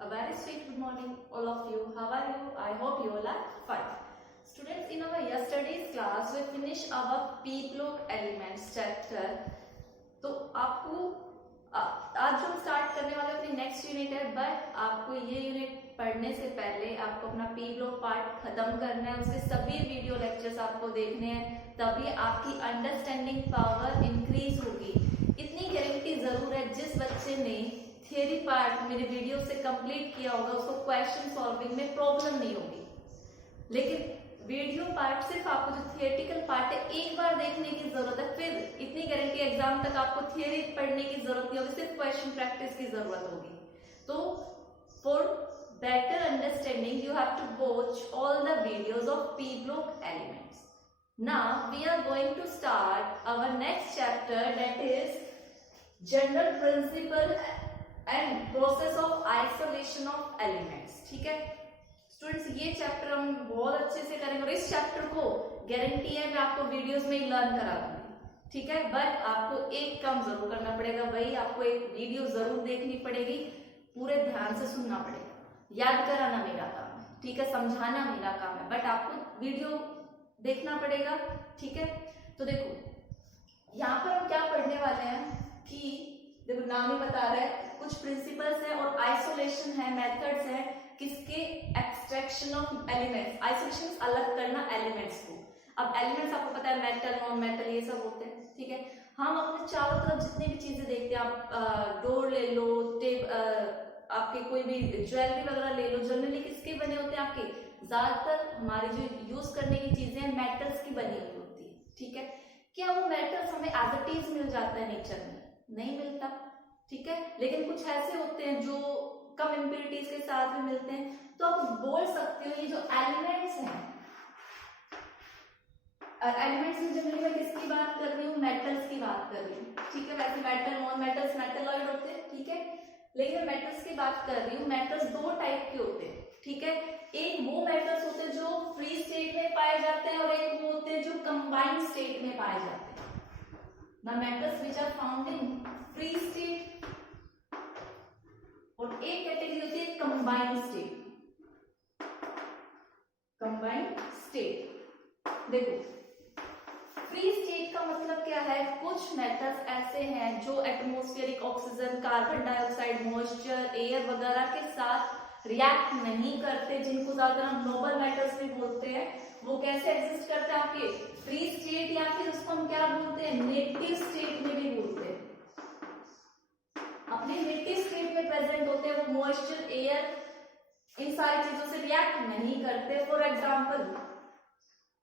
A very sweet good morning, all of you. How are you? I hope you all are fine. Students, in our yesterday's class, we finished our P block elements chapter. तो आपको आज जो हम start करने वाले अपनी next unit है, but आपको ये यूनिट पढ़ने से पहले आपको अपना पी ब्लॉक पार्ट खत्म करना है, उसके सभी वीडियो लेक्चर्स आपको देखने हैं, तभी आपकी अंडरस्टैंडिंग पावर इंक्रीज होगी। इतनी गारंटी जरूर है, जिस बच्चे ने थियरी पार्ट मेरे वीडियो से कंप्लीट किया होगा उसको क्वेश्चन सॉल्विंग में प्रॉब्लम नहीं होगी। लेकिन वीडियो पार्ट सिर्फ आपको जो थियोरेटिकल पार्ट है एक बार देखने की जरूरत है, फिर इतनी गारंटी एग्जाम तक आपको थियरी पढ़ने की जरूरत नहीं होगी, सिर्फ क्वेश्चन प्रैक्टिस की जरूरत होगी। तो for better understanding you have to watch all the videos of p block elements. Now we are going to start our next chapter, that is general principle and process of isolation of elements. ठीक है students, ये chapter हम बहुत अच्छे से करेंगे और इस चैप्टर को गारंटी है मैं आपको वीडियोस में लर्न करा दूंगी। ठीक है, बट आपको एक काम जरूर करना पड़ेगा, वही आपको एक वीडियो जरूर देखनी पड़ेगी, पूरे ध्यान से सुनना पड़ेगा। याद कराना मेरा काम है, ठीक है, समझाना मेरा काम है, बट आपको वीडियो देखना पड़ेगा। ठीक है, तो देखो यहाँ पर हम क्या पढ़ने वाले हैं कि देखो नाम ही बता रहा है, कुछ प्रिंसिपल्स है और आइसोलेशन है, मेथड्स है किसके, एक्सट्रैक्शन ऑफ एलिमेंट्स। आइसोलेशन अलग करना एलिमेंट्स को। अब एलिमेंट्स आपको पता है मेटल, नॉन मेटल, ये सब होते हैं। ठीक है, हम अपने चारों तरफ जितने भी चीजें देखते हैं, आप डोर ले लो, टेप, आपके कोई भी ज्वेलरी वगैरह ले लो, जनरली किसके बने होते हैं, आपके ज्यादातर हमारी जो यूज करने की चीजें हैं मेटल्स की बनी हुई होती है। ठीक है, क्या वो मेटल्स हमें एज इट इज मिल जाता है नेचर में? नहीं मिलता। ठीक है, लेकिन कुछ ऐसे होते हैं जो कम इम्प्योरिटीज के साथ भी मिलते हैं। तो आप बोल सकते हो ये जो एलिमेंट्स हैं, एलिमेंट्स में जनरली मैं किसकी बात कर रही हूँ, मेटल्स की बात कर रही हूँ। ठीक है, वैसे मेटल, नॉन मेटल्स, मेटलॉइड होते हैं। ठीक है, लेकिन मेटल्स की बात कर रही हूँ। मेटल्स दो टाइप के होते हैं। ठीक है, एक वो मेटल्स होते हैं जो फ्री स्टेट में पाए जाते हैं और एक वो होते हैं जो कंबाइंड स्टेट में पाए जाते हैं। The metals which are found in free state और एक कैटेगरी होती है कंबाइंड स्टेट। कंबाइंड स्टेट देखो, फ्री स्टेट का मतलब क्या है, कुछ मेटल्स ऐसे हैं जो atmospheric oxygen, carbon dioxide, moisture, air वगैरह के साथ रिएक्ट नहीं करते, जिनको ज्यादातर हम नोबल मेटल्स भी बोलते हैं। वो कैसे एग्जिस्ट करते हैं, आपके फ्री स्टेट, या फिर उसको हम क्या बोलते हैं, नेटिव स्टेट में भी बोलते हैं। अपने नेटिव स्टेट में प्रेजेंट होते हैं, वो मॉइस्चर, एयर, इन सारी चीजों से रिएक्ट नहीं करते। फॉर एग्जांपल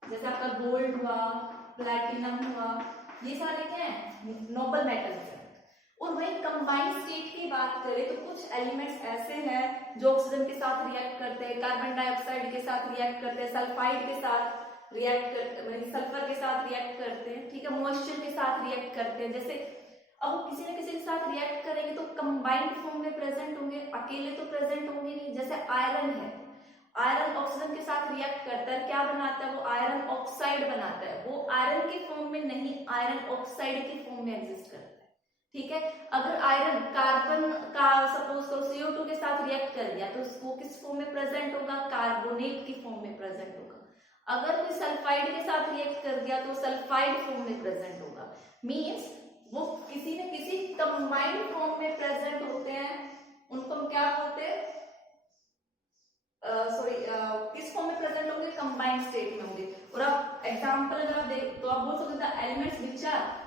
जैसे आपका गोल्ड हुआ, प्लैटिनम हुआ, ये सारे क्या है, नोबल मेटल्स हैं। और वही कंबाइंड स्टेट की बात करें तो कुछ एलिमेंट्स ऐसे हैं जो ऑक्सीजन के साथ रिएक्ट करते हैं, कार्बन डाइऑक्साइड के साथ रिएक्ट करते हैं, सल्फाइड के साथ रिएक्ट करते, सल्फर के साथ रिएक्ट करते हैं। ठीक है, मॉइस्चर के साथ रिएक्ट करते हैं। जैसे अब वो किसी न किसी के साथ रिएक्ट करेंगे तो कंबाइंड फॉर्म में प्रेजेंट होंगे, अकेले तो प्रेजेंट होंगे नहीं। जैसे आयरन है, आयरन ऑक्सीजन के साथ रिएक्ट करता है, क्या बनाता है, वो आयरन ऑक्साइड बनाता है। वो आयरन की फॉर्म में नहीं, आयरन ऑक्साइड की फॉर्म में एग्जिस्ट करता है। ठीक है, अगर आयरन कार्बन का सपोज करो CO2 के साथ रिएक्ट कर दिया तो वो किस फॉर्म में प्रेजेंट होगा, कार्बोनेट की फॉर्म में प्रेजेंट होगा। अगर कोई सल्फाइड के साथ रिएक्ट कर दिया तो सल्फाइड फॉर्म में प्रेजेंट होगा। मीन्स वो किसी न किसी कंबाइंड फॉर्म में प्रेजेंट होते हैं, उनको हम क्या बोलते हैं, किस फॉर्म में प्रेजेंट होंगे, कंबाइंड स्टेट में होंगे। और आप एग्जांपल अगर आप देख तो आप बोल सकते हैं elements which are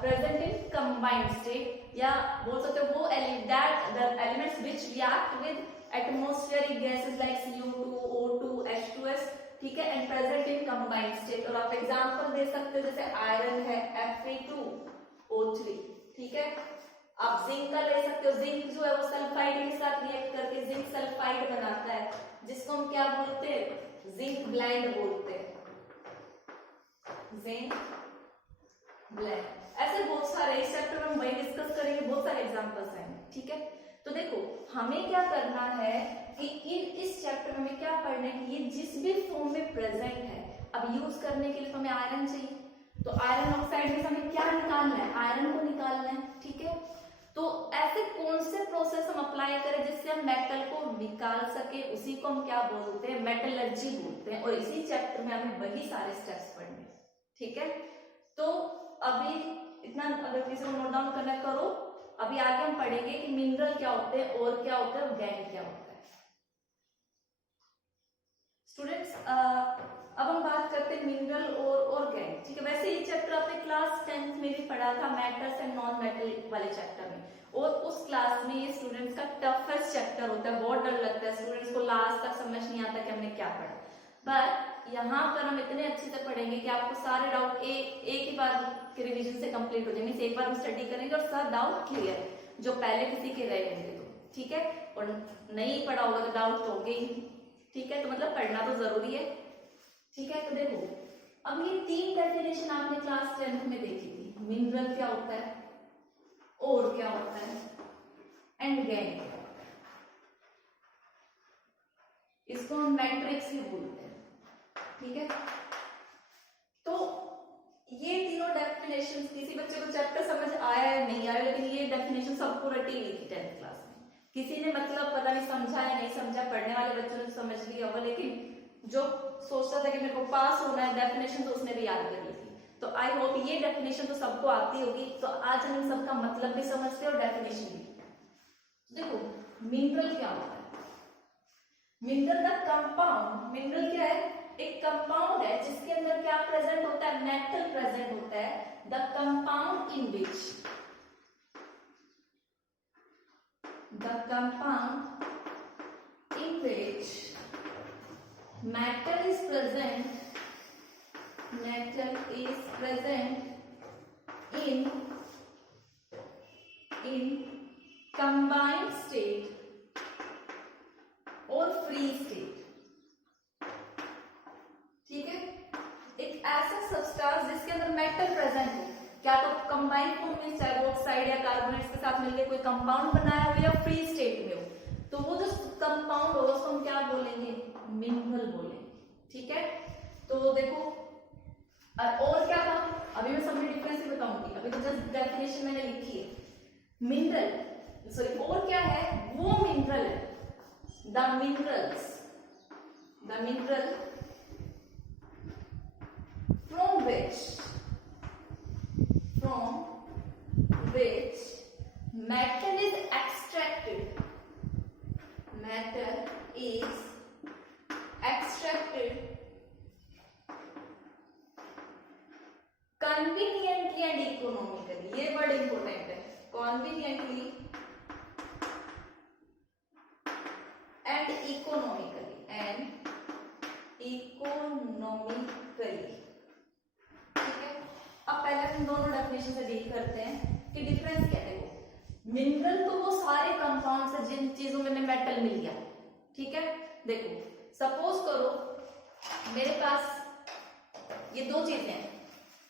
present in combined state, या बोल सकते हो वो elements which react with atmospheric gases like CO2, O2, H2S। ठीक है, and present in combined state. और आप एग्जांपल दे सकते हो, जैसे आयरन है Fe2O3। ठीक है, आप जिंक का ले सकते हो, जिंक जो है वो सल्फाइड के साथ रिएक्ट करके जिंक सल्फाइड बनाता है, जिसको हम क्या बोलते हैं, जिंक ब्लेंड बोलते हैं, जिंक ब्लेंड। ऐसे बहुत सारे, इस चैप्टर में हम वही डिस्कस करेंगे, बहुत सारे एग्जांपल्स हैं। ठीक है, तो देखो हमें क्या करना है कि इस चैप्टर में हमें क्या पढ़ना है कि ये जिस भी फॉर्म में प्रेजेंट है, अब यूज करने के लिए तो हमें आयरन चाहिए, तो आयरन ऑक्साइड में हमें क्या निकालना है, आयरन को निकालना है। ठीक है, तो ऐसे कौन से प्रोसेस हम अप्लाई करें जिससे हम मेटल को निकाल सके उसी को हम क्या बोलते हैं, मेटलर्जी बोलते हैं। और इसी चैप्टर में हमें वही सारे स्टेप्स पढ़ने हैं, ठीक है। तो अभी इतना अगर किसी को नोट डाउन करना करो। अभी आगे हम पढ़ेंगे कि मिनरल क्या होते हैं, और क्या होता है, और गैंग क्या होता है। स्टूडेंट्स अब हम बात करते हैं मिनरल और गैंग, ठीक है। वैसे ये चैप्टर आपने क्लास 10th में भी पढ़ा था, मेटल्स एंड नॉन मेटल वाले चैप्टर में। और उस क्लास में ये स्टूडेंट्स का टफेस्ट चैप्टर होता है, बहुत डर लगता है स्टूडेंट्स को, लास्ट तक समझ नहीं आता कि हमने क्या पढ़ा। पर यहाँ पर हम इतने अच्छे से पढ़ेंगे कि आपको सारे डाउट एक ही बार के रिवीजन से कंप्लीट हो जाएंगे। एक बार हम स्टडी करेंगे और सब डाउट क्लियर, जो पहले किसी के रहे होंगे तो, ठीक है। और नहीं पढ़ा होगा तो डाउट तो होंगे ही, ठीक है। तो मतलब पढ़ना तो जरूरी है, ठीक है। तो देखो अब ये 3 डेफिनेशन आपने क्लास 10th में देखी थी। मिनरल क्या होता है, और क्या होता है, एंड गैंग। इसको हम मैट्रिक्स भी बोलते हैं, ठीक है। तो ये तीनों डेफिनेशंस, किसी बच्चे को चैप्टर समझ आया है नहीं आया, लेकिन ये डेफिनेशन सबको रटी हुई थी 10th क्लास में। किसी ने मतलब पता नहीं समझा या नहीं समझा, पढ़ने वाले बच्चों ने समझ लिया होगा, लेकिन जो सोचता था कि मेरे को पास होना है डेफिनेशन, तो उसने भी याद कर ली थी। तो आई होप ये डेफिनेशन तो सबको आती होगी। तो आज हम इन सबका मतलब भी समझते हैं और डेफिनेशन भी। देखो मिनरल क्या होता है, मिनरल द कंपाउंड, मिनरल क्या है, एक कंपाउंड है जिसके अंदर क्या प्रेजेंट होता है, मेटल प्रेजेंट होता है। The compound in which, the compound in which metal is present in combined state or free state, ठीक है। एक ऐसा सब्सटेंस जिसके अंदर मेटल प्रेजेंट हो, क्या तो कंबाइंड फॉर्म में, चाहे वो ऑक्साइड या कार्बोनेट्स के साथ मिलकर कोई कंपाउंड बनाया हो, या फ्री स्टेट में हो, तो वो जो कंपाउंड होगा उसको हम क्या बोलेंगे, मिनरल बोलेंगे, ठीक है। तो देखो और क्या था, अभी मैं सब में डिफरेंस ही बताऊंगी, अभी तो जस्ट डेफिनेशन मैंने लिखी है। मिनरल सॉरी और क्या है, वो मिनरल है, the mineral from which metal is extracted, conveniently and economically, ये वर्ड इंपोर्टेंट है, conveniently and economically, ठीक है। अब पहले हम दोनों डेफिनेशन से डील करते हैं कि डिफरेंस क्या है। वो मिनरल तो वो सारे कंपाउंड्स है जिन चीजों में मेटल मिल गया, ठीक है। देखो सपोज करो मेरे पास ये दो चीजें हैं,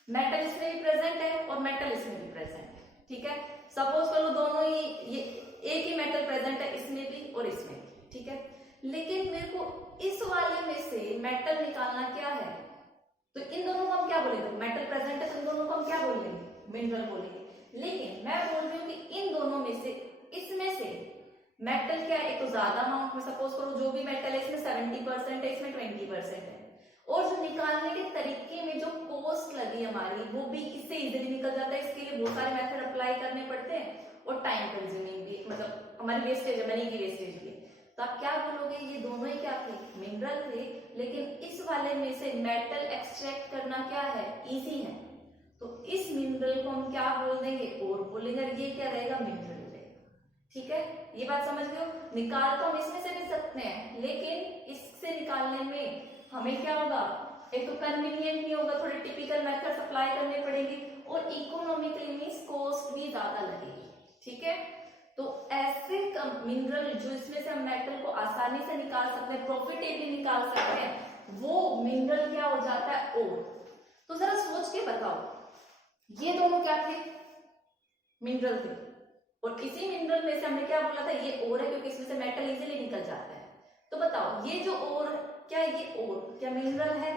मेटल इसमें भी प्रेजेंट है और मेटल इसमें भी प्रेजेंट है, ठीक है। सपोज करो दोनों ही ये एक ही मेटल प्रेजेंट है, इसमें भी और इसमें भी, ठीक है। लेकिन मेरे को इस वाले में से मेटल निकालना क्या है, तो इन दोनों को हम क्या बोलेंगे, मेटल प्रेजेंट है तो इन दोनों को हम क्या बोलेंगे, मिनरल बोलेंगे। लेकिन मैं बोल रही हूँ कि इन दोनों में से इसमें से मेटल क्या है, एक तो ज्यादा अमाउंट में, सपोज करो जो भी मेटल है इसमें 70% है, इसमें 20% है, और जो निकालने के तरीके में जो कॉस्ट लगी हमारी वो भी इससे इजीली निकल जाता है। इसके लिए बहुत सारे मेथड अप्लाई करने पड़ते हैं और टाइम कंज्यूमिंग भी, मतलब हमारी वेस्टेज है, मनी की वेस्टेज भी। तो आप क्या बोलोगे, ये दोनों ही क्या थे, मिनरल थे, लेकिन इस वाले में से मेटल एक्सट्रैक्ट करना क्या है, इजी है, तो इस मिनरल को हम क्या बोल देंगे, और बोलेंगे, ये क्या रहेगा, मिनरल रहेगा, ठीक है। ये बात समझ लो, निकाल तो हम इसमें से भी सकते हैं, लेकिन इससे निकालने में हमें क्या होगा, एक तो कन्वीनियंट नहीं होगा, थोड़े टिपिकल मेथड्स अप्लाई करने पड़ेंगे, और इकोनॉमिकली मींस कॉस्ट भी ज्यादा लगेगी, ठीक है। तो ऐसे मिनरल जो इसमें से हम मेटल को आसानी से निकाल सकते हैं, प्रॉफिटेबली निकाल सकते हैं, वो मिनरल क्या हो जाता है, ओर। तो जरा सोच के बताओ, ये दोनों क्या थे, मिनरल थे, और इसी मिनरल में से हमने क्या बोला था, ये ओर है क्योंकि इसमें से मेटल इजीली निकल जाता है। तो बताओ ये जो ओर, क्या ये ओर क्या मिनरल है?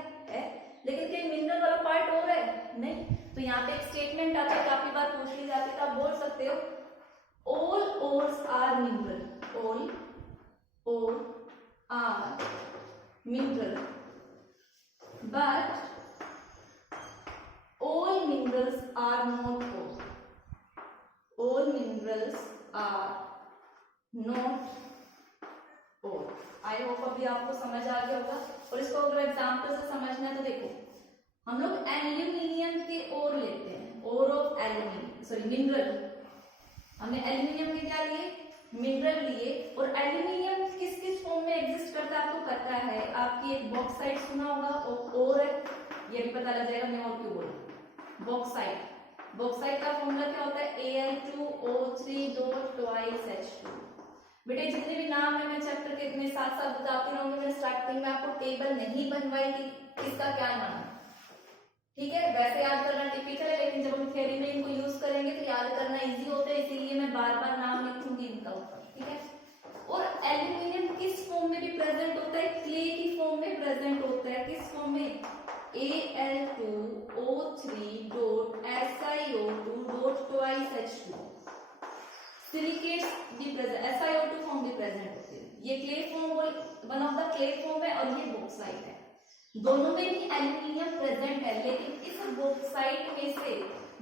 लेकिन क्या मिनरल वाला पार्ट ओर है? नहीं। तो यहाँ पे एक स्टेटमेंट आता है, काफी बार पूछ ली जाती है, तो आप बोल सकते हो ऑल ओर्स आर मिनरल, ऑल ore are mineral, but all minerals are not ore. All minerals are not ore. I hope अभी आपको समझ आ गया होगा। और इसको अगर एग्जाम्पल से समझना है तो देखो, हम लोग एल्यूमिनियम के ओर लेते हैं, ore of aluminium, sorry mineral. हमने एल्यूमिनियम के क्या लिए, मिनरल लिए। और एल्यूमिनियम किस किस फॉर्म में एग्जिस्ट करता है आपको पता है। आपकी एक बॉक्साइट सुना होगा, और है, ये भी पता लग जाएगा मैं और क्यों बोल। बॉक्साइट, बॉक्साइट का फॉर्मूला क्या होता है, Al2O3 H2। बेटे जितने भी नाम है मैं चैप्टर के में साथ साथ बताती रहूंगी। मैं स्टार्टिंग में आपको टेबल नहीं बनवाई कि किसका क्या नाम है, ठीक है। वैसे याद करना टिपिकल है, लेकिन जब हम थ्योरी में इनको यूज करेंगे तो याद करना इजी होता है, इसीलिए मैं बार बार नाम लिखूंगी इनका ऊपर, ठीक है। और एल्यूमिनियम किस फॉर्म में भी प्रेजेंट होता है, क्ले की फॉर्म में प्रेजेंट होता है। किस फॉर्म में, Al2O3.SiO2.2H2। सिलिकेट्स भी प्रेजेंट, SiO2 फॉर्म भी प्रेजेंट होते हैं। ये clay form, one of the clay form है, और ये बॉक्साइट है। दोनों में ही एल्यूमिनियम प्रेजेंट है, लेकिन इस बॉक्साइट में से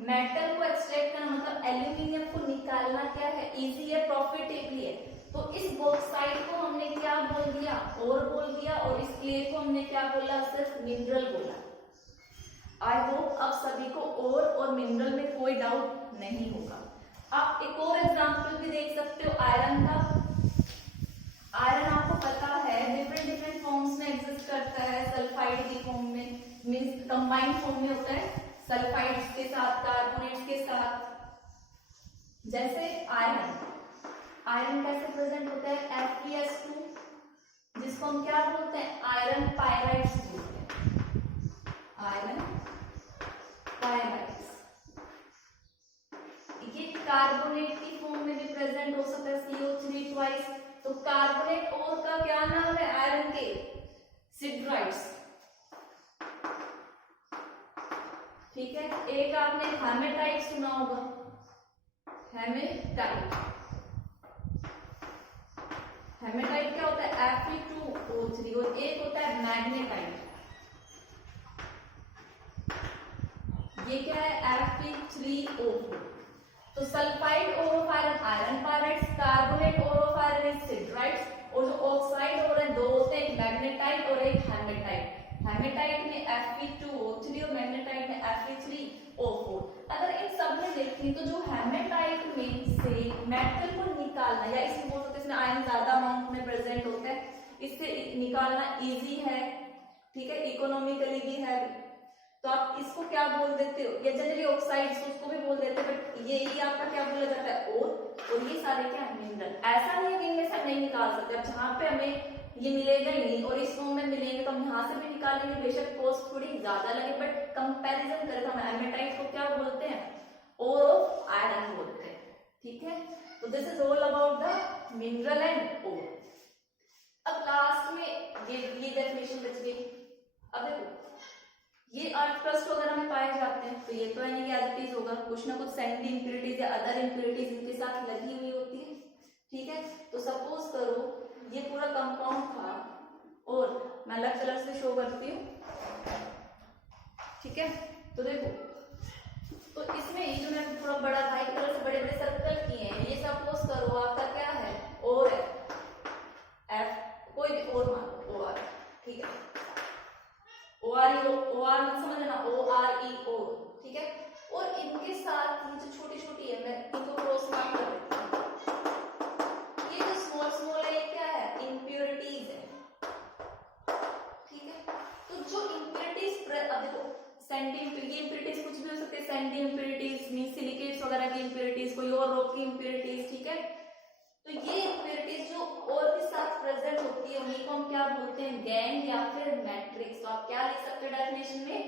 मेटल को एक्सट्रैक्ट करना, मतलब एल्यूमिनियम को निकालना क्या है, इजी है, प्रॉफिटेबल है। तो इस बॉक्साइट को हमने क्या बोल दिया, और बोल दिया। और इस क्ले को हमने क्या बोला, सिर्फ मिनरल बोला। आई होप अब सभी को और मिनरल में कोई डाउट नहीं होगा। आप एक और एग्जांपल भी देख सकते हो आयरन का। आयरन आपको पता है डिफरेंट फॉर्म्स में एग्जिस्ट करता है। सल्फाइड की फॉर्म में, मींस कंबाइंड फॉर्म में होता है, सल्फाइड्स के साथ, कार्बोनेट्स के साथ। जैसे आयरन, आयरन कैसे प्रेजेंट होता है, FeS2, जिसको हम क्या बोलते हैं, आयरन पायराइड्स बोलते हैं। आयरन पायराइड्स ये कार्बोनेट की फॉर्म में भी प्रेजेंट हो सकता है, CO3 ट्वाइस। तो कार्बोनेट और का क्या नाम है आयरन के, सिडराइड्स, ठीक है। एक आपने हेमेटाइट सुना होगा, हेमेटाइट। हेमेटाइट क्या होता है, Fe2O3। और एक होता है मैग्नेटाइट, ये क्या है, Fe3O4। तो sulphide ore of iron, iron pyrites, carbonate ore of iron, siderites. और जो ऑक्साइड ओर है, दो होते हैं, एक मैग्नेटाइट और एक हेमेटाइट। हेमेटाइट में Fe2O3 और मैग्नेटाइट में Fe3O4। अगर इन सब में देखें तो जो हेमेटाइट में से मेटल को निकालना, या इसमें बोल सकते हैं इसमें आयरन ज्यादा अमाउंट में प्रेजेंट होता है, इससे निकालना इजी है, ठीक है, इकोनॉमिकली भी है। तो आप इसको क्या बोल देते हो, या जनरली ऑक्साइड्स उसको भी बोल देते हैं, बट यही आपका क्या बोला जाता है, और ये सारे क्या मिनरल। ऐसा नहीं है कि इनमें से नहीं निकाल सकते। अब जहाँ पे हमें ये मिलेगा ही नहीं और इस फॉर्म में मिलेंगे तो हम यहाँ से भी निकालेंगे, बेशक कॉस्ट थोड़ी ज्यादा लगे, बट कंपैरिजन करें तो हम हेमेटाइट को क्या बोलते हैं, ओर ऑफ आयरन बोलते हैं, ठीक है। तो this is all about the mineral and ore. अब लास्ट में ये डेफिनेशन बच गई। अब देखो, ये अर्थ क्रस्ट वगैरह में पाए जाते हैं, तो ये तो यानी कि एडिटिव होगा, कुछ ना कुछ सैंडी इंप्योरिटीज या अदर इंप्योरिटीज इनके साथ लगी हुई होती है, ठीक है। तो सपोज करो ये पूरा कंपाउंड था, और मैं अलग कलर से शो करती हूँ, ठीक है। तो देखो, तो इसमें ये जो मैं थोड़ा बड़ा वाइट कलर से बड़े बड़े सर्कल किए हैं, ये सपोज करो आपका क्या है, और है, एफ कोई भी और मान लो, ओ आर, ठीक है। ओ आर मत समझना, OREO, ठीक है। और इनके साथ ये जो छोटी छोटी है, मैं इनको क्रॉस मार्क कर देती हूँ। ये जो स्मॉल स्मॉल है, ये क्या है, इम्प्योरिटीज है, ठीक है। तो जो इम्प्योरिटीज, अब देखो सैंडी, ये इम्प्योरिटीज कुछ भी हो सकते हैं, सैंडी इम्प्योरिटीज मीन सिलिकेट्स वगैरह की इम्प्योरिटीज, कोई और रॉक की इम्प्योरिटीज, ठीक है। तो ये इम्प्योरिटीज जो और के साथ प्रेजेंट होती है, उन्हीं को हम क्या बोलते हैं, गैंग या फिर मैट्रिक्स। तो आप क्या लिख सकते हो डेफिनेशन में,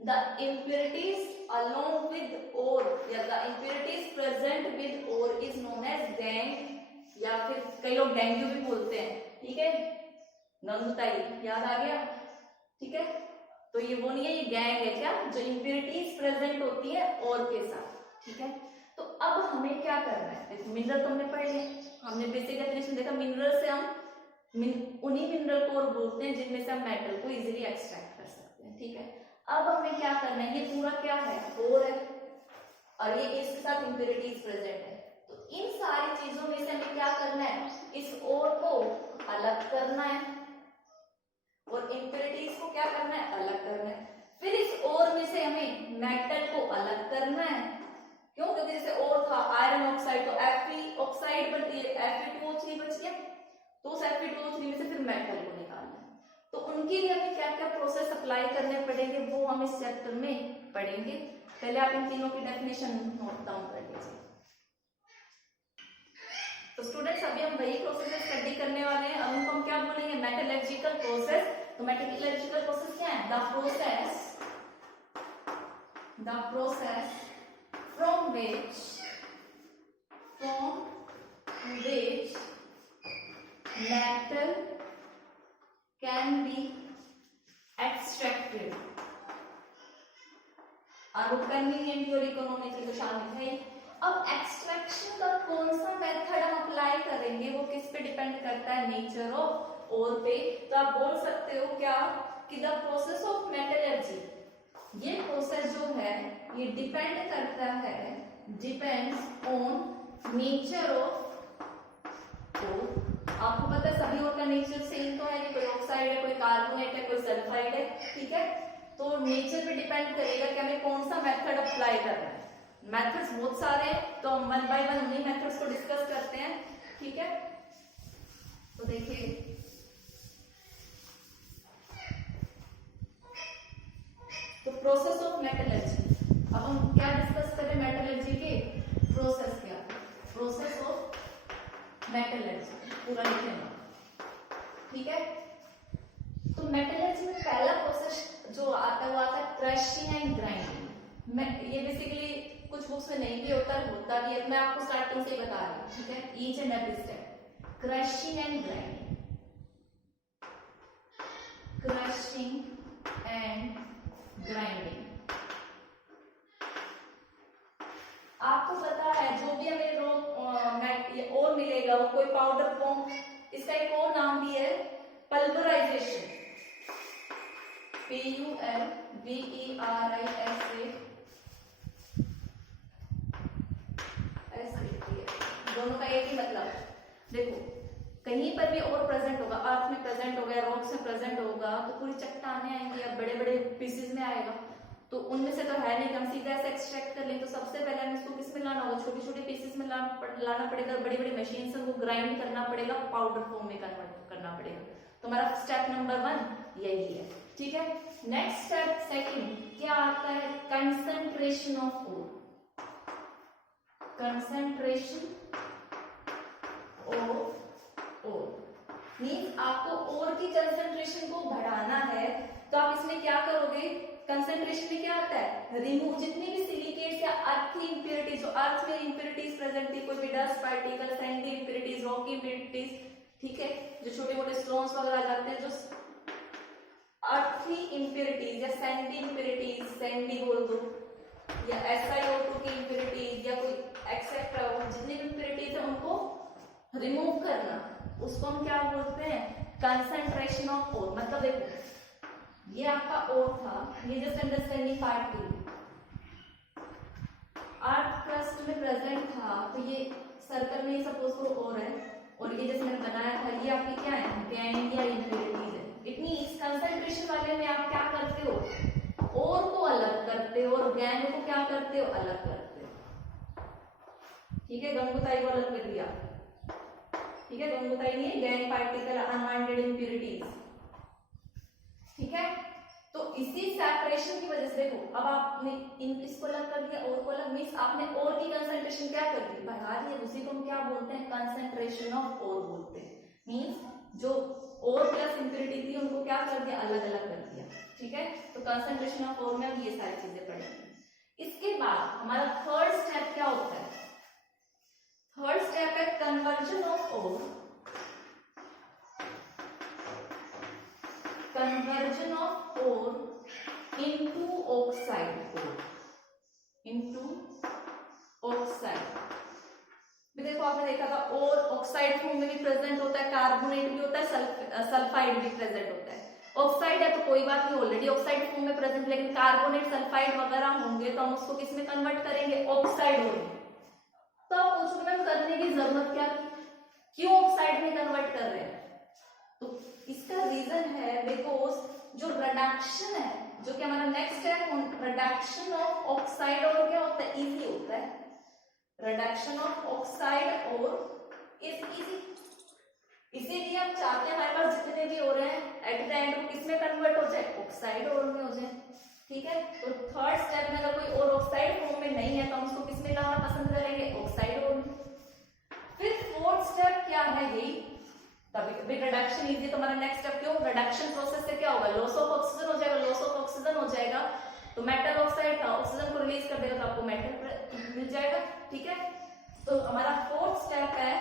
the impurities along with ore, या the impurities present with ore is known as gangue, या फिर कई लोग डेंगू भी बोलते हैं, ठीक है। नंदुताई याद आ गया, ठीक है। तो ये वो नहीं है, ये गैंग है क्या, जो इम्प्योरिटीज प्रेजेंट होती है और के साथ, ठीक है। तो अब हमें क्या करना है, देखो मिनरल तो हमने पढ़ लिया, हमने बेसिक डेफिनेशन देखा, मिनरल से हम उन्हीं मिनरल को और बोलते हैं जिनमें से हम मेटल को इजीली एक्सट्रैक्ट कर सकते हैं। ठीक है, अब हमें क्या करना है, ये पूरा क्या है, ओर है, और ये इसके साथ इंप्योरिटीज प्रेजेंट है। तो इन सारी चीजों में से हमें क्या करना है, इस ओर को अलग करना है और इंप्योरिटीज को क्या करना है, अलग करना है। फिर इस ओर में से हमें मेटल को अलग करना है। क्यों, क्योंकि जैसे ओर था आयरन ऑक्साइड, तो Fe ऑक्साइड बनती है, Fe2O3 बच गया, तो उस Fe2O3 में से फिर मेटल को निकालना है। तो उनके लिए हमें क्या क्या प्रोसेस अप्लाई करने पड़ेंगे वो हम इस चैप्टर में पढ़ेंगे। पहले आप इन तीनों की डेफिनेशन नोट डाउन कर लीजिए। तो स्टूडेंट्स अभी हम वही प्रोसेस स्टडी करने वाले हैं। अब उनको हम क्या बोलेंगे, मेटलर्जिकल प्रोसेस। तो मेटलर्जिकल प्रोसेस क्या है, the process from which metal can be extracted। और कन्वीनियंट और इकोनॉमिकली तो शामिल है। अब एक्सट्रैक्शन का कौन सा मेथड हम अप्लाई करेंगे वो किस पे डिपेंड करता है, नेचर ऑफ ओर पे। तो आप बोल सकते हो क्या कि द प्रोसेस ऑफ मेटलर्जी, ये प्रोसेस जो है ये डिपेंड करता है, depends on nature of ore. आपको पता है सभी ओर का नेचर सेम तो है नहीं, कोई ऑक्साइड है, कोई कार्बोनेट है, कोई सल्फाइड है। ठीक है, तो नेचर पे डिपेंड करेगा कि हमें कौन सा मेथड अप्लाई करना है। मेथड्स बहुत सारे हैं, तो हम वन बाय वन उन्हीं मेथड्स को डिस्कस करते हैं। ठीक है, तो देखिए तो प्रोसेस ऑफ मेटलर्जी, अब हम क्या डिस्कस करें, मेटलर्जी के प्रोसेस क्या, प्रोसेस ऑफ मेटलर्जी पूरा लिखेंगे। ठीक है, तो मेटलर्जी में पहला प्रोसेस जो आता है वो आता है क्रशिंग एंड ग्राइंडिंग। ये बेसिकली कुछ बुक्स में नहीं भी होता भी है, मैं आपको स्टार्टिंग से बता रही हूँ। ठीक है, each and every step, crushing and grinding, crushing and grinding. आपको पता है जो भी हमें और मिलेगा वो कोई पाउडर फॉर्म, इसका एक और नाम भी है पल्वराइजेशन, PULVERIZATION, दोनों का एक ही मतलब। देखो कहीं पर भी और प्रेजेंट होगा, अर्थ में प्रेजेंट होगा, रॉक्स में प्रेजेंट होगा, तो पूरी चट्टाने आएंगी या बड़े बड़े पीसेस में आएगा, तो उनमें से तो है नहीं कि हम सीधा ऐसे एक्सट्रैक्ट कर लें। तो सबसे पहले हमें इसको किस में लाना होगा, छोटे छोटे पीसेस में लाना पड़ेगा, बड़ी बड़ी मशीन से उनको ग्राइंड करना पड़ेगा, पाउडर फॉर्म में कन्वर्ट करना पड़ेगा। तो हमारा स्टेप नंबर 1 यही है। ठीक है, नेक्स्ट स्टेप सेकंड क्या आता है, concentration of ore. Concentration of ore means आपको ओर की कंसंट्रेशन को बढ़ाना है, तो आप इसमें क्या करोगे, कंसंट्रेशन में क्या आता है, रिमूव जितनी भी सिलिकेट्स या अर्थ की इंप्योरिटीज, जो अर्थ में इंप्योरिटीज प्रेजेंट थी, कोई भी dust particle, Sandy impurities, Rocky impurities, ठीक है, जो छोटे मोटे स्टोन्स वगैरह आ जाते हैं, जो अर्थी इंप्योरिटीज या सैंडी इंप्योरिटीज, सैंडी बोल दो, या SiO2 की इंप्योरिटीज या कोई एक्सेट्रा, जितनी भी इंप्योरिटीज है उनको रिमूव करना, उसको हम क्या बोलते हैं, कंसंट्रेशन ऑफ ओर। मतलब देखो ये आपका ओर था, ये जस्ट अंडरस्टैंडिंग पार्ट के लिए अर्थ क्रस्ट में प्रेजेंट था, तो ये सर्कल में सपोज करो ओर है, और ये जैसे मैंने बनाया था ये आपकी क्या है, गैंग या इंप्योरिटीज है। इट मींस कंसंट्रेशन वाले में आप क्या करते हो, ओर को अलग करते हो और गैंग को क्या करते हो, अलग करते हो। ठीक है, गंगुताई को अलग कर दिया। ठीक है, गंगुताई नहीं, गैंग पार्टिकल, अनवांटेड इंप्योरिटीज। ठीक है, तो इसी सेपरेशन की वजह से देखो अब आपने इसको अलग कर दिया, और को अलग, मींस आपने और की कंसंट्रेशन क्या कर दी, बढ़ा दी, उसी को हम क्या बोलते हैं, कंसंट्रेशन ऑफ ओर बोलते हैं। मींस जो और प्लस इंप्योरिटी थी उनको क्या कर दिया, अलग अलग कर दिया। ठीक है, तो कंसंट्रेशन ऑफ ओर में हम ये सारी चीजें पढ़ेंगे। इसके बाद हमारा थर्ड स्टेप क्या होता है, थर्ड स्टेप है conversion of ore, conversion of ore into oxide ore, into oxide। देखो आपने देखा था और ऑक्साइड फॉर्म में भी प्रेजेंट होता है, कार्बोनेट भी होता है, सल्फाइड भी प्रेजेंट होता है। ऑक्साइड है तो कोई बात नहीं, ऑलरेडी ऑक्साइड फॉर्म में प्रेजेंट, लेकिन कार्बोनेट सल्फाइड वगैरह होंगे तो हम उसको किस में कन्वर्ट करेंगे, ऑक्साइड में। तो आप पूछोगे मैम करने की जरूरत क्या, क्यों ऑक्साइड में कन्वर्ट कर रहे हैं? तो इसका रीजन है बिकॉज जो रिडक्शन है, जो कि हमारा नेक्स्ट है, रिडक्शन ऑफ ऑक्साइड और क्या होता है, इजी होता है। रिडक्शन ऑफ ऑक्साइड और इज इजी, इसीलिए हम चाहते हैं हमारे पास जितने भी हो रहे हैं एट द एंड वो किसमें कन्वर्ट हो जाए, ऑक्साइड और में हो जाए। ठीक है, तो थर्ड स्टेप में अगर कोई और ऑक्साइड फॉर्म में नहीं है तो हम उसको किसमें लाना पसंद करेंगे, ऑक्साइड और में। फिर फोर्थ स्टेप क्या है, यही तभी कभी रिडक्शन इजी, तो हमारा नेक्स्ट स्टेप क्यों, रिडक्शन प्रोसेस से क्या होगा, लॉस ऑफ ऑक्सीजन हो जाएगा, लॉस ऑफ ऑक्सीजन हो जाएगा तो मेटल ऑक्साइड था, ऑक्सीजन को रिलीज कर देगा तो आपको मेटल मिल जाएगा। ठीक है, तो हमारा फोर्थ स्टेप है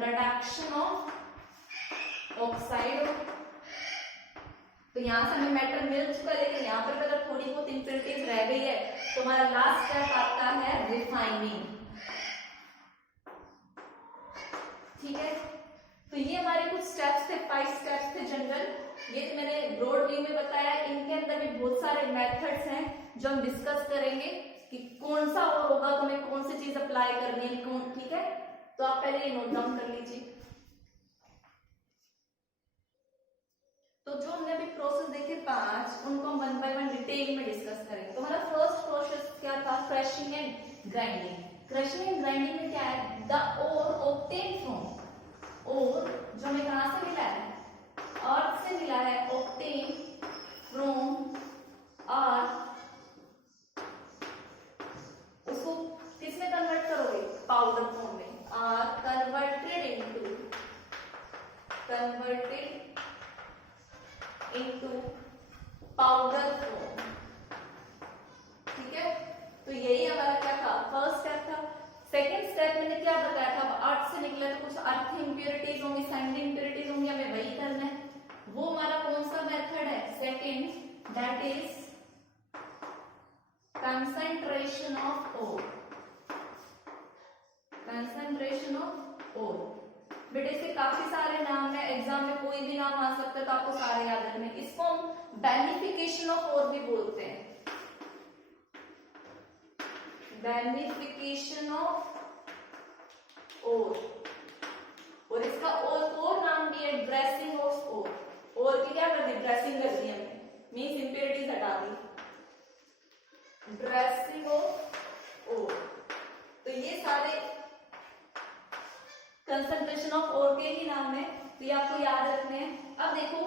रिडक्शन ऑफ ऑक्साइड। तो यहां से हमें मेटल मिल चुका है, लेकिन यहाँ पर अगर थोड़ी बहुत इंप्योरिटीज रह गई है तो हमारा लास्ट स्टेप आता है रिफाइनिंग। ठीक है, तो ये हमारे कुछ स्टेप्स थे, 5 स्टेप्स थे जनरल, ये तो मैंने ब्रॉड व्यू में बताया। इनके अंदर भी बहुत सारे मेथड्स हैं जो हम डिस्कस करेंगे कि कौन सा और होगा तो हमें कौन सी चीज अप्लाई करनी है कौन। ठीक है, तो आप पहले ये नोट डाउन कर लीजिए। तो जो हमने अभी प्रोसेस देखे 5, उनको हम 1 बाय 1 डिटेल में डिस्कस करेंगे। तो हमारा फर्स्ट प्रोसेस क्या था, crushing and grinding. Crushing and grinding में क्या है, द ओर ऑब्टेन फ्रॉम, और जो हमें कहां से मिला है, अर्थ से मिला है, ऑब्टेन फ्रॉम अर्थ, उसको किसमें कन्वर्ट करोगे, पाउडर फॉर्म में, are converted into powder form. ठीक है, तो यही हमारा क्या था, फर्स्ट स्टेप था। सेकेंड स्टेप मैंने क्या बताया था, अर्थ से निकला तो कुछ अर्थ इंप्योरिटीज होंगी, सैंडी इंप्योरिटीज होंगी, हमें वही करना है। वो हमारा कौन सा मेथड है, second, that is concentration of ore. Concentration of ore, बेटे इसके काफी सारे नाम है, एग्जाम में कोई भी नाम आ सकता है तो आपको सारे याद रखने। इसको हम बेनिफिकेशन ऑफ ओर भी बोलते हैं, बेनिफिकेशन ऑफ ओर, और इसका और नाम भी है ड्रेसिंग ऑफ ओर। ओर की क्या कर दी, ड्रेसिंग कर दी हमने, मीन्स इंप्योरिटीज हटा दी, ड्रेसिंग ऑफ ओर। तो ये सारे कंसंट्रेशन ऑफ ओर के ही नाम है, तो ये आपको याद रखने हैं। अब देखो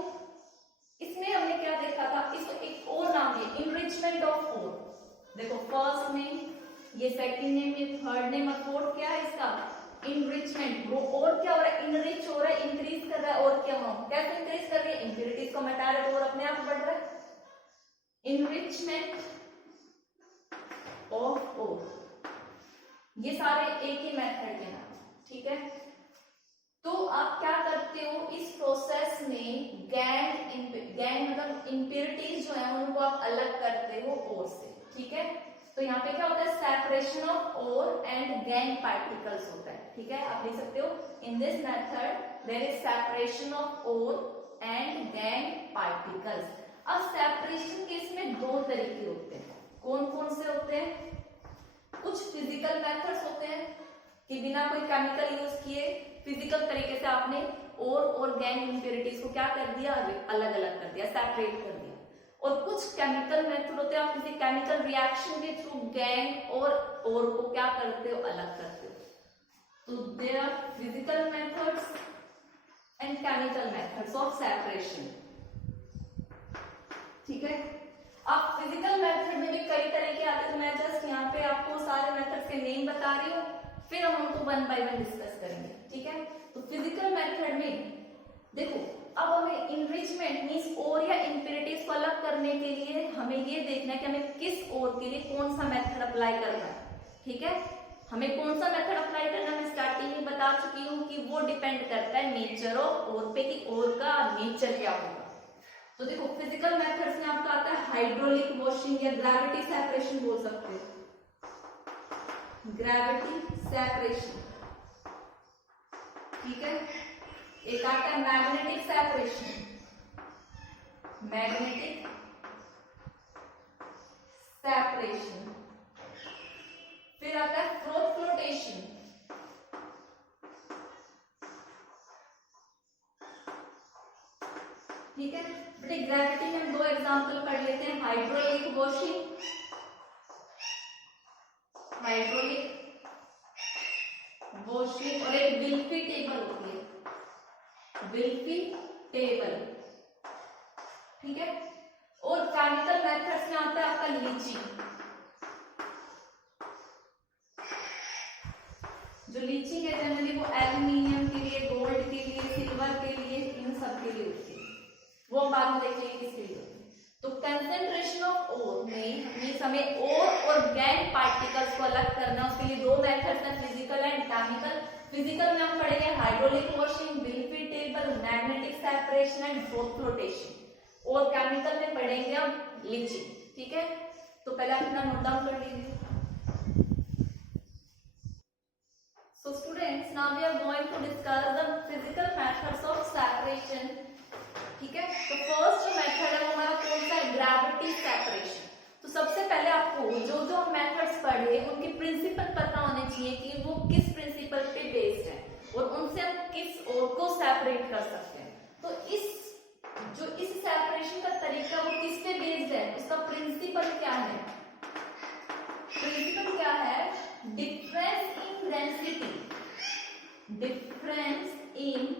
इसमें हमने क्या देखा था, इसको एक और नाम दिया, इनरिचमेंट ऑफ ओर। देखो फर्स्ट नेम, ये सेकंड नेम, ये थर्ड नेम, और फोर्थ क्या है इसका, इनरिचमेंट। वो और क्या हो रहा है, इनरिच हो रहा है, इंक्रीज कर रहा है। और क्या हो, कैसे इंक्रीज कर रही है, इंप्योरिटीज को हटा रहे तो और अपने आप बढ़ रहा है। इनरिचमेंट ऑफ ओर, ये सारे एक ही मेथड के नाम। ठीक है, तो आप क्या करते हो इस प्रोसेस में, गैंग मतलब इंप्योरिटीज जो है उनको आप अलग करते हो ओर से। ठीक है, तो यहाँ पे क्या होता है, separation of ore and gangue particles होता है। ठीक है, आप लिख सकते हो, in this method there is separation of ore and gangue particles. अब सेपरेशन के इसमें 2 तरीके होते हैं, कौन कौन से होते हैं, कुछ फिजिकल मेथड्स होते हैं कि बिना कोई केमिकल यूज किए फिजिकल तरीके से आपने और गैंग इंप्योरिटीज को क्या कर दिया, अलग अलग कर दिया, सेपरेट कर दिया। और कुछ केमिकल मेथड होते हैं, आप किसी केमिकल रिएक्शन के थ्रू गैंग और को क्या करते हो, अलग करते हो। तो there are physical methods and chemical methods of separation. ठीक है, अब फिजिकल मेथड में भी कई तरह के आते हैं, तो मैं जस्ट यहाँ पे आपको सारे मेथड के नेम बता रही हूँ, फिर हम उनको 1 बाय 1 डिस्कस करेंगे। ठीक है, तो फिजिकल मेथड में देखो, अब हमें इनरिचमेंट मींस ओर या इंप्योरिटीज को अलग करने के लिए हमें ये देखना है कि हमें किस ओर के लिए कौन सा मेथड अप्लाई करना है। ठीक है, हमें कौन सा मेथड अप्लाई करना है, मैं स्टार्टिंग में बता चुकी हूँ कि वो डिपेंड करता है नेचर ऑफ ओर पे, कि ओर का नेचर क्या होगा। तो देखो फिजिकल मेथड्स में आपका आता है हाइड्रोलिक वॉशिंग या ग्रेविटी सेपरेशन बोल सकते हो, ग्रेविटी सेपरेशन। ठीक है। एक आता है मैग्नेटिक सेपरेशन, मैग्नेटिक सेपरेशन। फिर आता है फ्लोटेशन, ठीक है बेटे। ग्रेविटी में हम दो एग्जांपल पढ़ लेते हैं, हाइड्रोलिक वॉशिंग, हाइड्रोलिक वॉशिंग, और एक विल्फी टेबल होती है, विल्फी टेबल, ठीक है। और केमिकल मेथड्स में आता है आपका लीचिंग। जो लीचिंग है जनरली वो एल्यूमिनियम के लिए, गोल्ड के लिए, सिल्वर के लिए, इन सब के लिए होती है, वो हम बाद में देखेंगे किस लिए होती है। तो कंसेंट्रेशन ऑफ ओर में हमें ओर और गैंग पार्टिकल्स को अलग करना, उसके लिए दो मेथड्स हैं, फिजिकल एंड केमिकल। फिजिकल में हम पढ़ेंगे hydraulic washing, विल्फी table, magnetic separation and flotation, और केमिकल में पढ़ेंगे हम लीचिंग, ठीक है। तो पहले आप अपना नोट डाउन कर लीजिए। So students, now we are going to discuss the physical methods of separation, ठीक है। तो फर्स्ट जो मेथड है वो हमारा कौन सा है, ग्रेविटी सेपरेशन। तो सबसे पहले आपको जो जो हम मेथड्स पढ़े उनके प्रिंसिपल पता होने चाहिए कि वो किस प्रिंसिपल पे बेस्ड है और उनसे हम किस और को सेपरेट कर सकते हैं। तो इस सेपरेशन का तरीका वो किस पे बेस्ड है, उसका प्रिंसिपल क्या है, प्रिंसिपल क्या है, difference in density, difference in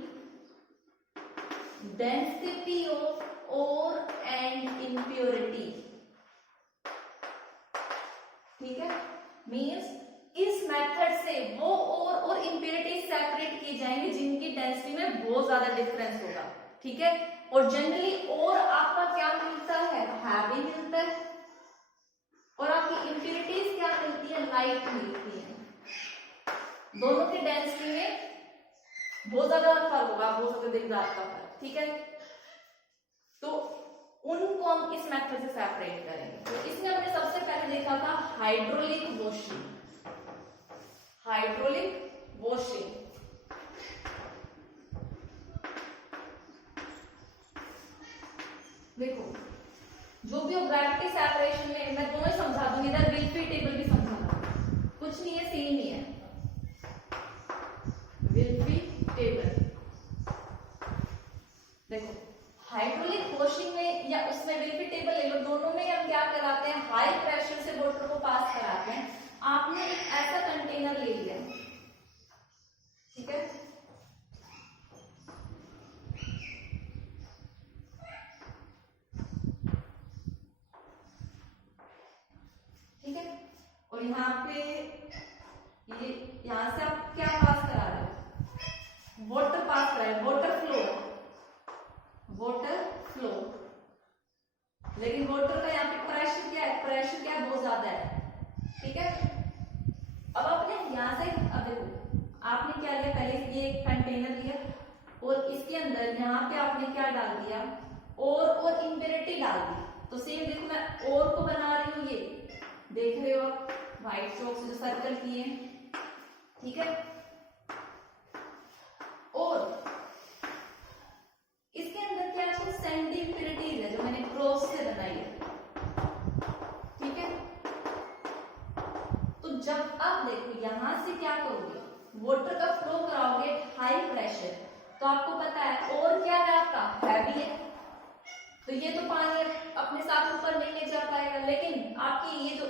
density of ore and impurity, ठीक है। मींस इस मेथड से वो ओर और इम्प्योरिटी सेपरेट किए जाएंगे जिनकी डेंसिटी में बहुत ज्यादा डिफरेंस होगा, ठीक है। और जनरली ओर आपका क्या मिलता है, हैवी मिलता है, और आपकी इम्प्योरिटीज क्या मिलती है, लाइट मिलती है। दोनों की डेंसिटी में बहुत ज्यादा फर्क होगा, बहुत ज्यादा दिन रात का फर्क, ठीक है। तो उनको हम इस मेथड से सेपरेट करेंगे। तो इसमें हमने सबसे पहले देखा था हाइड्रोलिक वॉशिंग, हाइड्रोलिक वॉशिंग। देखो जो भी हो ग्रेविटी सेपरेशन में मैं दोनों ही समझा दूंगी, इधर विल्फी टेबल भी समझा दूंगी, कुछ नहीं है, सेम ही है, विल्फी टेबल। देखो हाइड्रोलिक वॉशिंग में या उसमें विल्फी टेबल ले लो, दोनों में हम क्या कराते हैं, हाई प्रेशर से वाटर को पास कराते हैं। आपने एक ऐसा कंटेनर ले लिया, ठीक है, ठीक है, और यहाँ पे ये यहां से आप क्या पास करा रहे हो, वाटर पास करा रहे हो, वाटर फ्लो, वाटर फ्लो। लेकिन वाटर का यहाँ पे प्रेशर क्या है, प्रेशर क्या है, बहुत ज्यादा है, ठीक है। अब आपने यहां से, अब देखो आपने क्या लिया, पहले ये एक कंटेनर लिया और इसके अंदर यहाँ पे आपने क्या डाल दिया, और इम्प्योरिटी डाल दी। तो सेम देखो मैं और को बना रही हूँ, ये देख रहे हो आप व्हाइट चौक से जो सर्कल किए, ठीक है। और इसके अंदर क्या है, सैंडी इम्प्योरिटीज है जो मैंने क्रॉस से बनाई है, ठीक है। तो जब आप देखो यहां से क्या करोगे, वाटर का फ्लो कराओगे हाई प्रेशर, तो आपको पता है और क्या है आपका, हैवी है, तो ये तो पानी अपने साथ ऊपर नहीं ले जा पाएगा। लेकिन आपकी ये जो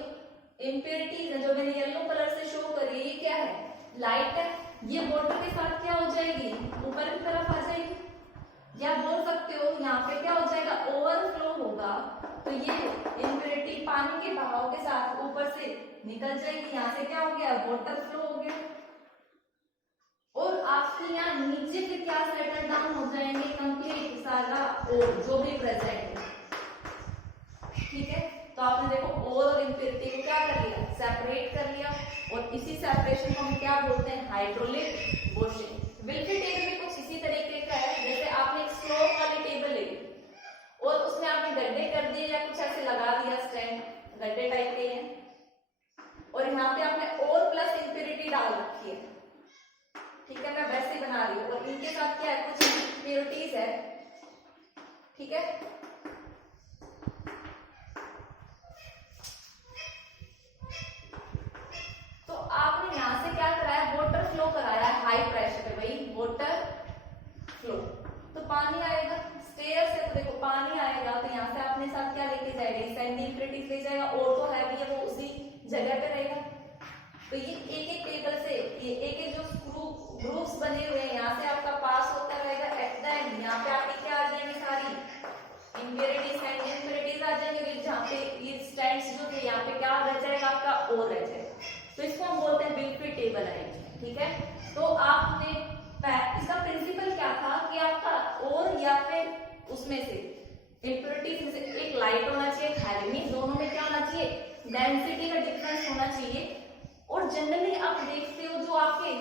इम्प्योरिटीज है जो मैंने येलो कलर से शो करी है, ये क्या है, लाइट है, ये वाटर के साथ क्या हो जाएगी, ऊपर की तरफ आ जाएगी, या बोल सकते हो यहाँ पे क्या हो जाएगा, ओवरफ्लो होगा। तो ये इम्प्योरिटी पानी के बहाव के साथ ऊपर से निकल जाएगी, यहाँ से क्या हो गया, वाटर फ्लो हो गया, और आपके यहाँ नीचे पे क्या सेटल डाउन हो जाएंगे, कंप्लीट सारा और जो भी प्रेजेंट है, ठीक है। तो आपने देखो और इम्प्योरिटी को क्या कर लिया, सेपरेट कर लिया, और इसी सेपरेशन को हम क्या बोलते हैं, हाइड्रोलिक वॉशिंग। विल्फी टेबल भी कुछ इसी तरीके का है, जैसे आपने एक स्लोप वाली टेबल ली और उसमें आपने गड्ढे कर दिए या कुछ ऐसे लगा दिया, स्टैंड गड्ढे टाइप के हैं, और यहाँ पे आपने और प्लस इम्प्योरिटी डाल रखी है, ठीक है। मैं वैसे बना बना रही हूँ और इनके साथ क्या है, कुछ इम्प्योरिटीज है, ठीक है। तो आपने यहां से क्या कराया, वाटर फ्लो कराया है हाई प्रेशर पे, भाई वाटर फ्लो, तो पानी आएगा स्टेयर से, तो देखो पानी आएगा तो यहाँ से अपने साथ क्या लेके जाएगा, सैंडी इम्प्योरिटीज ले जाएगा, और तो है भी है वो उसी जगह पे रहेगा। तो ये एक एक टेबल से ये एक एक जो ग्रुप्स बने हुए हैं यहाँ से आपका पास होता रहेगा एट द एंड, यहाँ पे आपकी क्या आ जाएंगे, सारी इम्प्योरिटीज सैंडी इम्प्योरिटीज आ जाएंगे, जहाँ पे ये स्टैंड्स जो थे यहाँ पे क्या रह जाएगा आपका, और रह जाएगा। तो इसको हम बोलते हैं बिल्कुल टेबल अरेंजमेंट, ठीक है। तो आपने इसका प्रिंसिपल क्या था कि आपका और या फिर उसमें से इम्प्योरिटीज में से एक लाइट होना चाहिए, हैवी, मीन दोनों में क्या होना चाहिए, डेंसिटी का डिफरेंस होना चाहिए। और जनरली आप देखते हो जो आपके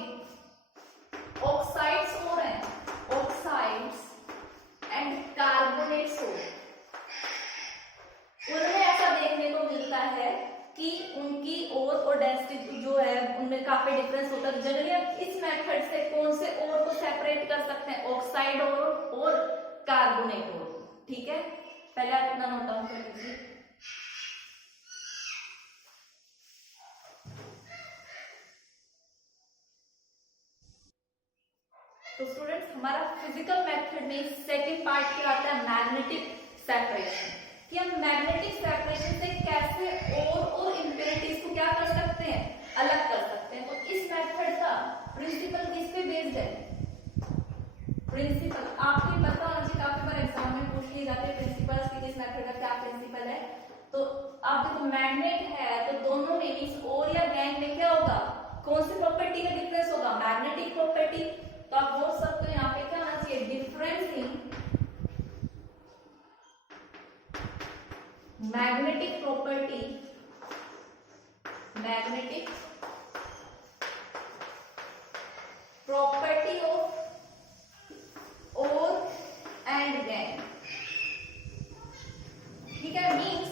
ऑक्साइड्स हो रहे हैं, ऑक्साइड्स एंड कार्बोनेट्स हो, उनमें ऐसा देखने को मिलता है कि उनकी और डेंसिटी जो है उनमें काफी डिफरेंस होता है। जनरली आप इस मेथड से कौन से और को सेपरेट कर सकते हैं, ऑक्साइड और कार्बोनेट और, ठीक है। पहले आप इतना नोट डाउन कर लीजिए। तो स्टूडेंट्स हमारा फिजिकल मेथड में सेकंड पार्ट क्या आता है, मैग्नेटिक सेपरेशन, कि हम मैग्नेटिक सेपरेशन से कैसे और इम्प्योरिटीज को क्या कर सकते हैं, अलग कर सकते हैं। तो इस मेथड का प्रिंसिपल किस पे बेस्ड है, प्रिंसिपल आपको पता होना चाहिए, काफी बार एग्जाम में पूछ लिए जाते हैं प्रिंसिपल्स की, इस मेथड का क्या प्रिंसिपल है। तो आप देखो मैग्नेट है तो दोनों में मींस और या गैंग में क्या होगा, कौन सी प्रॉपर्टी का डिफरेंस होगा, मैग्नेटिक प्रॉपर्टी। तो आप बोल सकते हो यहाँ पे क्या होना चाहिए, difference in magnetic property, magnetic property of ore and gangue, ठीक है। मींस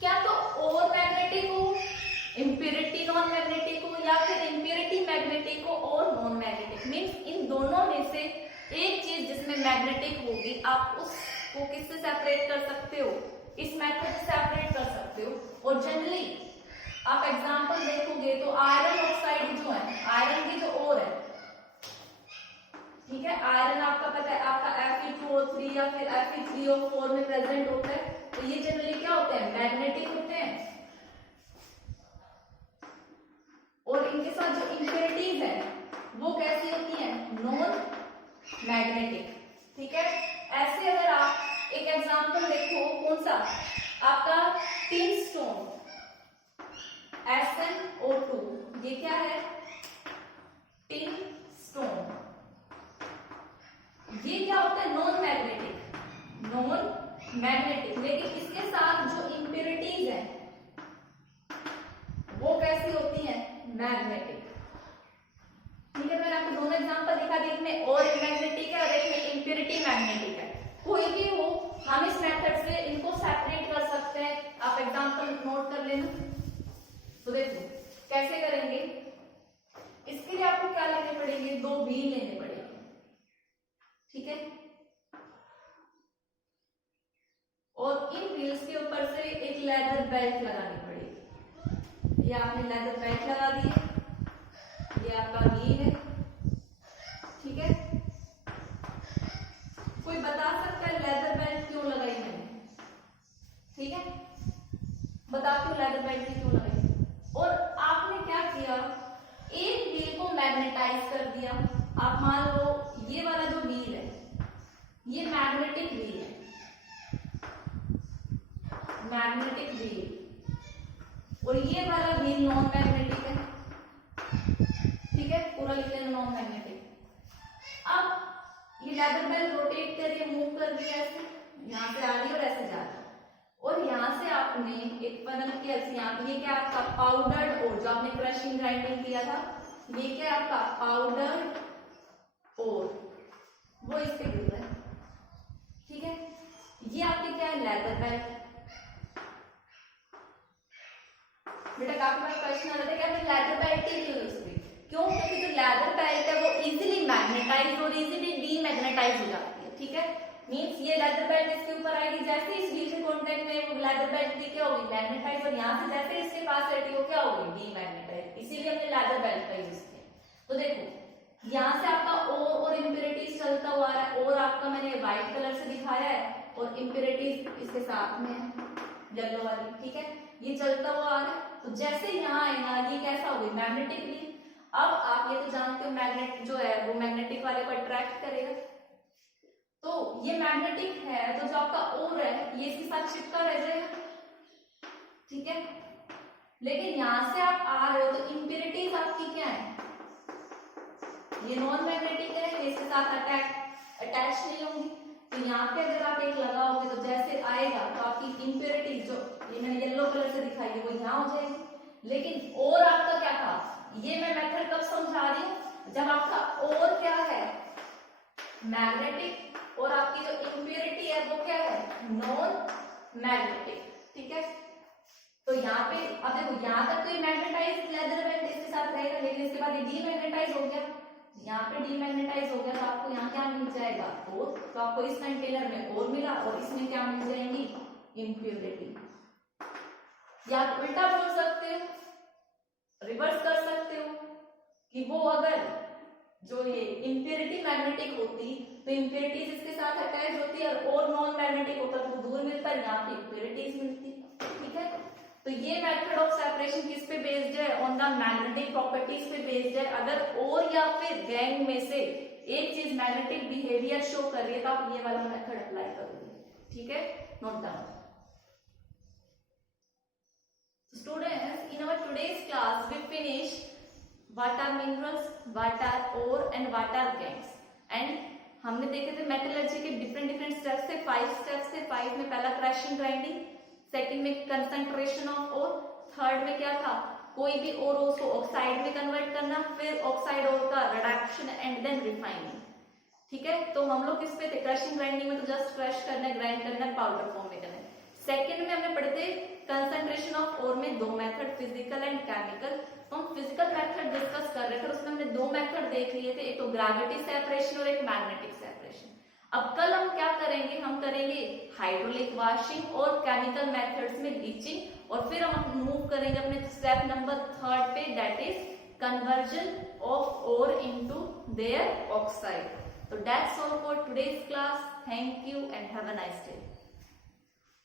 क्या तो ओर मैग्नेटिक हो, इम्प्योरिटी नॉन मैग्नेटिक हो, या फिर इम्प्योरिटी मैग्नेटिक हो और नॉन मैग्नेटिक, मींस इन दोनों में से एक चीज जिसमें मैग्नेटिक होगी आप उसको किससे सेपरेट कर सकते हो, इस मेथड से सेपरेट कर सकते हो। और जनरली आप एग्जांपल देखोगे तो आयरन ऑक्साइड जो है, आयरन की जो ओर है, ठीक है, आयरन आपका पता है आपका Fe2O3 या फिर Fe3O4 में प्रेजेंट होता है, तो ये जनरली क्या होते हैं, मैग्नेटिक होते हैं। और इनके साथ जो इम्प्योरिटीज है वो कैसी होती है, नॉन मैग्नेटिक, ठीक है। ऐसे अगर आप एक एग्जांपल देखो, कौन सा आपका टिन स्टोन SnO2, ये क्या है, टिन स्टोन, ये क्या होता है, नॉन मैग्नेटिक, नॉन मैग्नेटिक, लेकिन इसके साथ जो इम्प्योरिटीज है वो कैसी होती हैं, मैग्नेटिक, ठीक है। मैंने आपको दोनों एग्जांपल दिखा दी, एक में और मैग्नेटिक है और एक में इम्प्योरिटी मैग्नेटिक है। कोई भी हो हम इस मेथड से इनको सेपरेट कर सकते हैं, आप एग्जांपल नोट कर लेना। तो देखो कैसे करेंगे, इसके लिए आपको क्या लेने पड़ेंगे, दो व्हील लेने पड़ेंगे, ठीक है। और इन व्हील्स के ऊपर से एक लेदर बेल्ट लगानी पड़ेगी। ये आपने लेदर बेल्ट लगा दी है, ये आपका व्हील है, ठीक है। कोई बता सकता है लेदर बेल्ट क्यों लगाई मैंने, ठीक है, बताती हूँ लेदर बेल्ट क्यों लगाई। और आपने क्या किया, एक व्हील को मैग्नेटाइज कर दिया। आप मान लो ये वाला जो व्हील है ये मैग्नेटिक व्हील है, मैग्नेटिक व्हील, और ये वाला व्हील नॉन मैग्नेटिक है, ठीक है, पूरा लिख लेना नॉन मैग्नेटिक। अब ये लेदर बेल्ट रोटेट करिए, मूव कर दिया, ऐसे यहाँ से आ रही है और ऐसे जा रही है, और यहाँ से आपने एक फनल किया, यहाँ पे ये क्या आपका पाउडर्ड ओर, जो आपने क्रशिंग ग्राइंडिंग किया था, ये क्या आपका पाउडर्ड ओर, वो इस पे गिर रहा है, ठीक है। ये आपके क्या है, लेदर बेल्ट। बेटा काफी बार क्वेश्चन आ रहा था कि आपने लेदर बेल्ट ही क्यों यूज की, क्यों, क्योंकि जो लेदर बेल्ट है वो इजीली इजीली मैग्नेटाइज और इजीली डीमैग्नेटाइज हो जाती है। ठीक है, मींस ये लेदर बेल्ट इसके ऊपर आएगी, जैसे इस व्हील के कांटेक्ट में वो लेदर बेल्ट की क्या होगी, मैग्नेटाइज, और यहाँ से जैसे इसके पास रहती है वो क्या होगी, डीमैग्नेटाइज। इसीलिए हमने लेदर बेल्ट का यूज किया। तो देखो यहाँ से आपका ओर और इम्प्योरिटीज चलता हुआ आ रहा है, और आपका मैंने व्हाइट कलर से दिखाया है और इम्प्योरिटीज इसके साथ में है येलो वाली। ठीक है, ये चलता हुआ आ रहा है। तो जैसे यहाँ आएगा ये कैसा होगी, मैग्नेटिकली। अब आप ये तो जानते हो मैग्नेट जो है वो मैग्नेटिक वाले को अट्रैक्ट करेगा, तो ये मैग्नेटिक है, तो जो आपका ओर है ये इसके साथ चिपका रह जाएगा। ठीक है, लेकिन यहां से आप आ रहे हो तो इम्प्योरिटीज आपकी क्या है, ये नॉन मैग्नेटिक है, ये इसके साथ अटैच नहीं होंगी। तो यहाँ पे अगर आप एक लगाओगे तो जैसे आएगा तो आपकी इम्प्योरिटीज जो ये मैंने येलो कलर से दिखाई है वो यहाँ हो जाएगी। लेकिन और आपका क्या था, ये मैं मेथड कब समझा रही हूँ, जब आपका और क्या है मैग्नेटिक और आपकी जो इम्प्योरिटी है वो क्या है, नॉन मैग्नेटिक। ठीक है, तो यहाँ पे अब देखो यहाँ तक तो ये मैग्नेटाइज लेदर बेल्ट इसके साथ रहेगा, लेकिन इसके बाद ये डीमैग्नेटाइज हो गया, यहाँ पे डीमैग्नेटाइज हो गया, तो आपको यहाँ क्या मिल जाएगा, और तो आपको इस कंटेनर में और मिला और इसमें क्या मिल जाएंगी, इम्प्योरिटी। या आप उल्टा बोल सकते हो, रिवर्स कर सकते हो कि वो अगर जो ये इम्प्योरिटी मैग्नेटिक होती तो इम्प्योरिटीज इसके साथ अटैच होती है, और नॉन मैग्नेटिक होता तो दूर मिलता है, यहाँ पे इम्प्योरिटीज मिलती। ठीक है, तो ये मेथड ऑफ सेपरेशन किस पे बेस्ड है, ऑन द मैग्नेटिक प्रॉपर्टीज पे बेस्ड है। अगर और या फिर गैंग में से एक चीज मैग्नेटिक बिहेवियर शो कर रही है तो आप ये वाला मेथड अप्लाई करोगे। ठीक है, note down. Students, in our today's class we finish what are minerals, what are ore and what are gangs, and हमने देखे थे मेटलर्जी के डिफरेंट स्टेप्स थे, 5 स्टेप्स थे। 5 में पहला क्रशिंग ग्राइंडिंग, सेकंड में कंसंट्रेशन ऑफ ओर, थर्ड में क्या था, कोई भी ओर उसको ऑक्साइड में कन्वर्ट करना, फिर ऑक्साइड ओर का रिडक्शन एंड देन रिफाइनिंग। ठीक है, तो हम लोग किस पे थे, क्रशिंग ग्राइंडिंग में तो जस्ट क्रश करना है, ग्राइंड करना है, पाउडर फॉर्म में करना है। सेकंड में हमने पढ़े थे कंसंट्रेशन ऑफ ओर में 2 मेथड, फिजिकल एंड केमिकल। तो हम फिजिकल मेथड डिस्कस कर रहे थे, उसमें हमने 2 मेथड देख लिए थे, एक तो ग्रेविटी सेपरेशन और एक मैग्नेटिक सेपरेशन। अब कल हम क्या करेंगे, हम करेंगे हाइड्रोलिक वॉशिंग और केमिकल मेथड्स में लीचिंग, और फिर हम मूव करेंगे अपने स्टेप नंबर 3 पे, that is conversion of ore into their oxide. So that's all for today's class. Thank you and have a nice day.